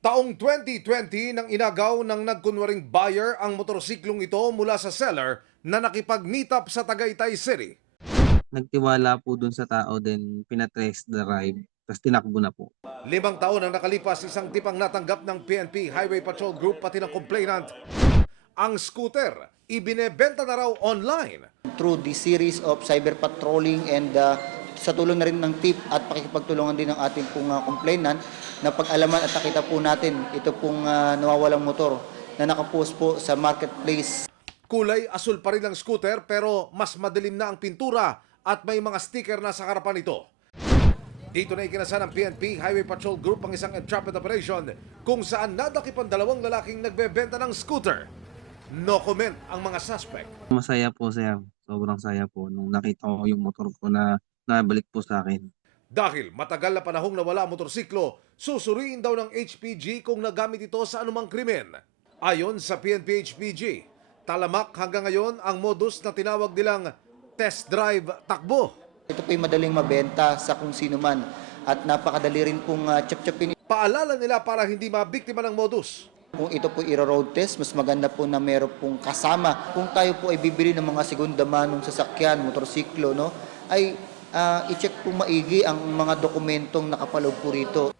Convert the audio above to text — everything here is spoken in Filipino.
Taong 2020 nang inagaw ng nagkunwaring buyer ang motorsiklong ito mula sa seller na nakipag-meet up sa Tagaytay City. Nagtiwala po dun sa tao then pina-test drive ta's tinakbo na po. 5 taon ang nakalipas, isang tipang natanggap ng PNP Highway Patrol Group pati ng complainant. Ang scooter, ibinebenta na raw online. Through the series of cyber patrolling and sa tulong na rin ng tip at pakikipagtulungan din ng ating pong complainant na pag-alaman at nakita po natin ito pong nawawalang motor na nakapost po sa marketplace. Kulay asul pa rin ang scooter pero mas madilim na ang pintura at may mga sticker na sa harapan nito. Dito na ikinasa ng PNP Highway Patrol Group ang isang entrapment operation kung saan nadakip ang 2 lalaking nagbebenta ng scooter. No comment ang mga suspect. Masaya po sir, sobrang saya po nung nakita ko yung motor ko na nabalik po sa akin. Dahil matagal na panahong nawala ang motorsiklo, susuriin daw ng HPG kung nagamit ito sa anumang krimen. Ayon sa PNP HPG, talamak hanggang ngayon ang modus na tinawag nilang test drive takbo. Ito po ay madaling mabenta sa kung sino man at napakadali rin pong chap-chapin. Paalala nila para hindi mabiktima ng modus. Kung ito po i-road test, mas maganda po na meron pong kasama. Kung tayo po ay bibili ng mga segunda manong sasakyan, motorsiklo, no, ay i-check po maigi ang mga dokumentong nakapaloob po rito.